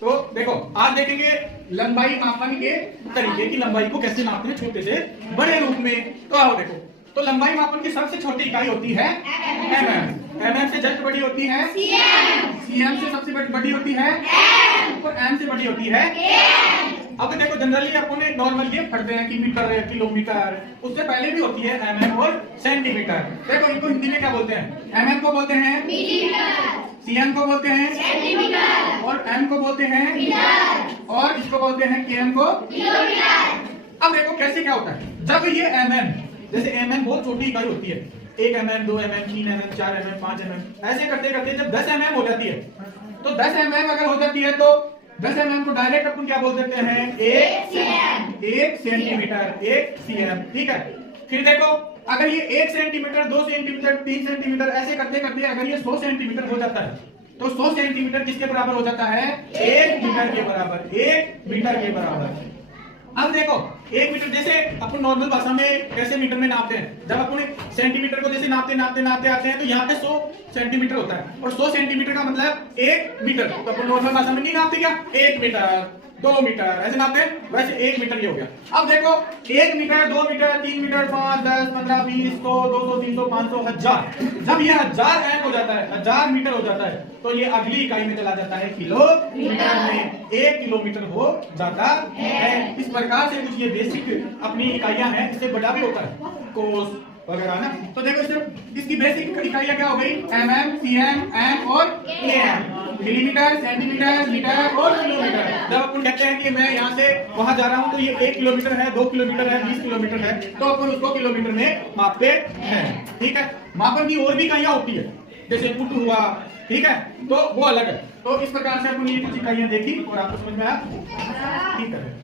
तो देखो आज देखेंगे लंबाई मापन के तरीके की लंबाई को कैसे नापते हैं छोटे से बड़े रूप में। तो आओ देखो, तो लंबाई मापन की सबसे छोटी इकाई होती है mm, mm से जस्ट बड़ी होती है cm से सबसे बड़ी होती है और m से बड़ी होती है। अब देखो जनरली अपन नॉर्मल ये पढ़ते हैं कि मीटर है, किलोमीटर, उससे पहले भी होती है mm और सेंटीमीटर। देखो इनको हिंदी में क्या बोलते हैं? mm को बोलते हैं मिलीमीटर, cm को बोलते हैं सेंटीमीटर और m को बोलते हैं मीटर और इसको बोलते हैं km को किलोमीटर। अब देखो कैसे क्या होता है जब ये mm, जैसे mm बहुत छोटी इकाई होती है, 1 mm, 2 mm, 3 mm, 4 mm, 5 mm, ऐसे करते करते जब 10 mm हो जाती है, तो 10 mm अगर हो जाती है तो 10 mm को डायरेक्ट अपन क्या बोल देते हैं? 1 सेंटीमीटर, 1 cm। ठीक है, फिर देखो अगर ये 1 सेंटीमीटर, 2 सेंटीमीटर, 3 सेंटीमीटर ऐसे करते करते अगर ये 100 सेंटीमीटर हो जाता है, तो 100 सेंटीमीटर किसके बराबर हो जाता है? 1 मीटर के बराबर, 1 मीटर के बराबर। अब देखो 1 मीटर जैसे अपन नॉर्मल भाषा में कैसे मीटर में नापते हैं, जब अपन सेंटीमीटर को जैसे नापते नापते नापते आते हैं तो यहाँ पे 100 सेंटीमीटर होता है और 100 सेंटीमीटर का मतलब 1 मीटर। तो अपन नॉर्मल भाषा में नहीं नापते क्या? 1 मीटर, 2 मीटर ऐसे नापते हैं, वैसे 1 मीटर ये हो गया। अब देखो 1 मीटर, 2 मीटर, 3 मीटर, 5, 10, 15, 20, 100, 200, 300, 500, 1000। जब ये 1000 ऐप हो जाता है, 1000 मीटर हो जाता है, तो ये अगली इकाई में चला जाता है किलोमीटर में। 1 किलोमीटर हो जाता है। इस प्रकार से कुछ ये बेसिक अपनी इकाइयां हैं, इससे बड़ा भी होता है कोस वगैरह ना। तो देखो इसकी बेसिक इकाइयां क्या हो गई? mm, cm, m और km, मिलीमीटर, सेंटीमीटर, मीटर और किलोमीटर। जब अपन कहते हैं कि मैं यहाँ से वहां जा रहा हूँ तो ये 1 किलोमीटर है, 2 किलोमीटर है, 20 किलोमीटर है, तो अपन उसको किलोमीटर में मापते हैं। ठीक है, मापन की और भी इकाइयां होती है, जैसे फुट हुआ, ठीक है, तो वो अलग है। तो इस प्रकार से अपन ये कुछ इकाइयां देखी और आपको समझ में आया? ठीक है।